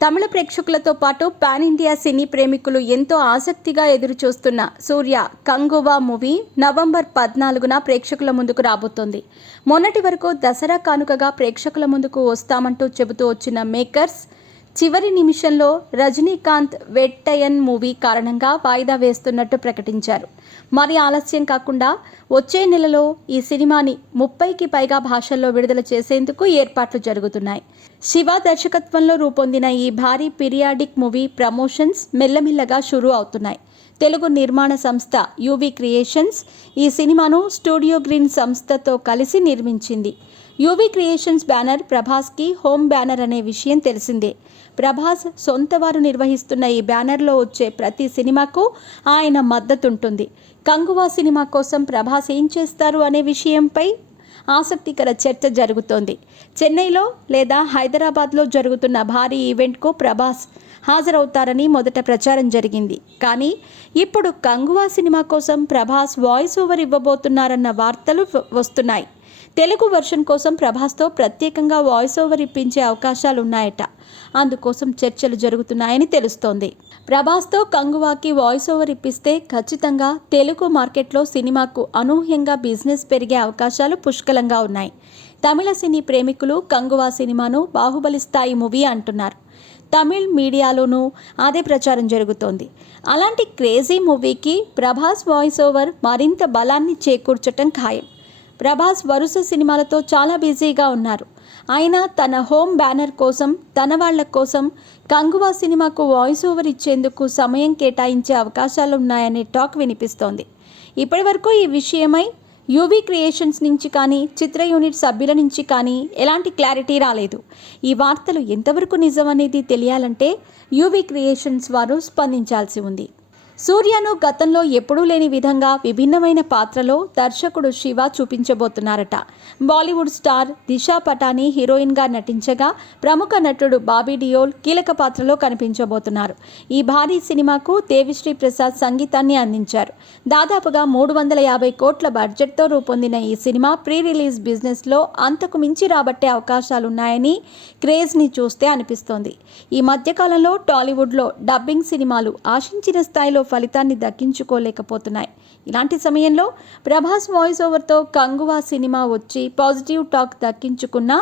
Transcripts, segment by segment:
తమిళ ప్రేక్షకులతో పాటు pan India సినీ ప్రేమికులు ఎంతో ఆసక్తిగా ఎదురుచూస్తున్న సూర్య కంగువా మూవీ నవంబర్ 14న ప్రేక్షకుల ముందుకు రాబోతోంది. మొన్నటి వరకు దసరా కానుకగా ప్రేక్షకుల ముందుకు వస్తామంటూ చెబుతూ వచ్చిన మేకర్స్ చివరి నిమిషంలో రజనీకాంత్ వెట్టయన్ మూవీ కారణంగా వాయిదా వేస్తున్నట్టు ప్రకటించారు. మరి ఆలస్యం కాకుండా వచ్చే నెలలో ఈ సినిమాని 30కి పైగా భాషల్లో విడుదల చేసేందుకు ఏర్పాట్లు జరుగుతున్నాయి. శివ దర్శకత్వంలో రూపొందిన ఈ భారీ పీరియాడిక్ మూవీ ప్రమోషన్స్ మెల్లమెల్లగా షురూ అవుతున్నాయి. తెలుగు నిర్మాణ సంస్థ యూవీ క్రియేషన్స్ ఈ సినిమాను స్టూడియో గ్రీన్ సంస్థతో కలిసి నిర్మించింది. యూవీ క్రియేషన్స్ బ్యానర్ ప్రభాస్కి హోమ్ బ్యానర్ అనే విషయం తెలిసిందే. ప్రభాస్ సొంతవారు నిర్వహిస్తున్న ఈ బ్యానర్లో వచ్చే ప్రతి సినిమాకు ఆయన మద్దతుంటుంది. కంగువా సినిమా కోసం ప్రభాస్ ఏం చేస్తారు అనే విషయంపై ఆసక్తికర చర్చ జరుగుతోంది. చెన్నైలో లేదా హైదరాబాద్లో జరుగుతున్న భారీ ఈవెంట్కు ప్రభాస్ హాజరవుతారని మొదట ప్రచారం జరిగింది. కానీ ఇప్పుడు కంగువా సినిమా కోసం ప్రభాస్ వాయిస్ ఓవర్ ఇవ్వబోతున్నారన్న వార్తలు వస్తున్నాయి. తెలుగు వర్షన్ కోసం ప్రభాస్తో ప్రత్యేకంగా వాయిస్ ఓవర్ ఇప్పించే అవకాశాలున్నాయట. అందుకోసం చర్చలు జరుగుతున్నాయని తెలుస్తోంది. ప్రభాస్తో కంగువాకి వాయిస్ ఓవర్ ఇప్పిస్తే ఖచ్చితంగా తెలుగు మార్కెట్లో సినిమాకు అనూహ్యంగా బిజినెస్ పెరిగే అవకాశాలు పుష్కలంగా ఉన్నాయి. తమిళ సినీ ప్రేమికులు కంగువా సినిమాను బాహుబలి స్థాయి మూవీ అంటున్నారు. తమిళ్ మీడియాలోనూ అదే ప్రచారం జరుగుతోంది. అలాంటి క్రేజీ మూవీకి ప్రభాస్ వాయిస్ ఓవర్ మరింత బలాన్ని చేకూర్చటం ఖాయం. ప్రభాస్ వరుస సినిమాలతో చాలా బిజీగా ఉన్నారు. ఆయన తన హోమ్ బ్యానర్ కోసం, తన వాళ్ల కోసం కంగువా సినిమాకు వాయిస్ ఓవర్ ఇచ్చేందుకు సమయం కేటాయించే అవకాశాలున్నాయనే టాక్ వినిపిస్తోంది. ఇప్పటివరకు ఈ విషయమై యూవీ క్రియేషన్స్ నుంచి కానీ, చిత్ర యూనిట్ సభ్యుల నుంచి కానీ ఎలాంటి క్లారిటీ రాలేదు. ఈ వార్తలు ఎంతవరకు నిజమనేది తెలియాలంటే యూవీ క్రియేషన్స్ వారు స్పందించాల్సి ఉంది. సూర్యను గతంలో ఎప్పుడూ లేని విధంగా విభిన్నమైన పాత్రలో దర్శకుడు శివ చూపించబోతున్నారట. బాలీవుడ్ స్టార్ దిశా పటానీ హీరోయిన్గా నటించగా, ప్రముఖ నటుడు బాబీ డియోల్ కీలక పాత్రలో కనిపించబోతున్నారు. ఈ భారీ సినిమాకు దేవిశ్రీ ప్రసాద్ సంగీతాన్ని అందించారు. దాదాపుగా 350 కోట్ల బడ్జెట్తో రూపొందిన ఈ సినిమా ప్రీ రిలీజ్ బిజినెస్లో అంతకు మించి రాబట్టే అవకాశాలున్నాయని క్రేజ్ని చూస్తే అనిపిస్తోంది. ఈ మధ్యకాలంలో టాలీవుడ్లో డబ్బింగ్ సినిమాలు ఆశించిన స్థాయిలో ఫలితాన్ని దక్కించుకోలేకపోతున్నాయి. ఇలాంటి సమయంలో ప్రభాస్ వాయిస్ ఓవర్తో కంగువా సినిమా వచ్చి పాజిటివ్ టాక్ దక్కించుకున్నా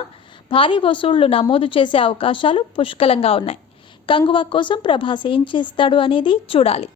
భారీ వసూళ్లు నమోదు చేసే అవకాశాలు పుష్కలంగా ఉన్నాయి. కంగువా కోసం ప్రభాస్ ఏం చేస్తాడు అనేది చూడాలి.